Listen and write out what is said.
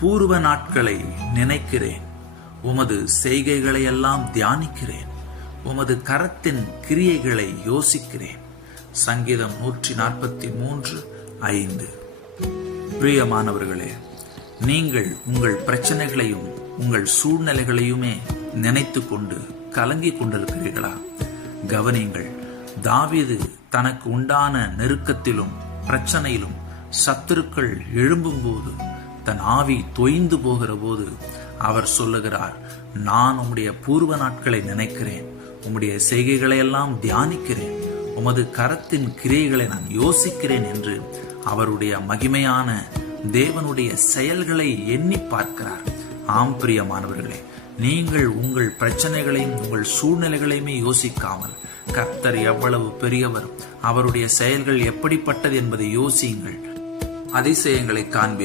பூர்வ நாட்களை நினைக்கிறேன், உமது செய்கைகளை எல்லாம் தியானிக்கிறேன், உமது கரத்தின் கிரியைகளை யோசிக்கிறேன். சங்கீதம் 143:5. பிரியமானவர்களே, நீங்கள் உங்கள் பிரச்சனைகளையும் உங்கள் சூழ்நிலைகளையுமே நினைத்து கொண்டு கலங்கிக் கொண்டிருக்கிறீர்களா? கவனியுங்கள், தாவீது தனக்கு உண்டான நெருக்கத்திலும் பிரச்சனையிலும் சத்துருக்கள் எழும்பும் போது, தன் ஆவி தொய்ந்து போகிற போது அவர் சொல்லுகிறார், நான் உம்முடைய பூர்வ நாட்களை நினைக்கிறேன், உம்முடைய செய்கைகளை எல்லாம் தியானிக்கிறேன், உமது கரத்தின் கிரியைகளை நான் யோசிக்கிறேன் என்று அவருடைய மகிமையான தேவனுடைய செயல்களை எண்ணி பார்க்கிறார். ஆம் பிரியமானவர்களே, நீங்கள் உங்கள் பிரச்சனைகளையும் உங்கள் சூழ்நிலைகளையுமே யோசிக்காமல் கர்த்தர் எவ்வளவு பெரியவர், அவருடைய செயல்கள் எப்படிப்பட்டது என்பதை யோசியுங்கள், அதிசயங்களை காண்பீர்கள்.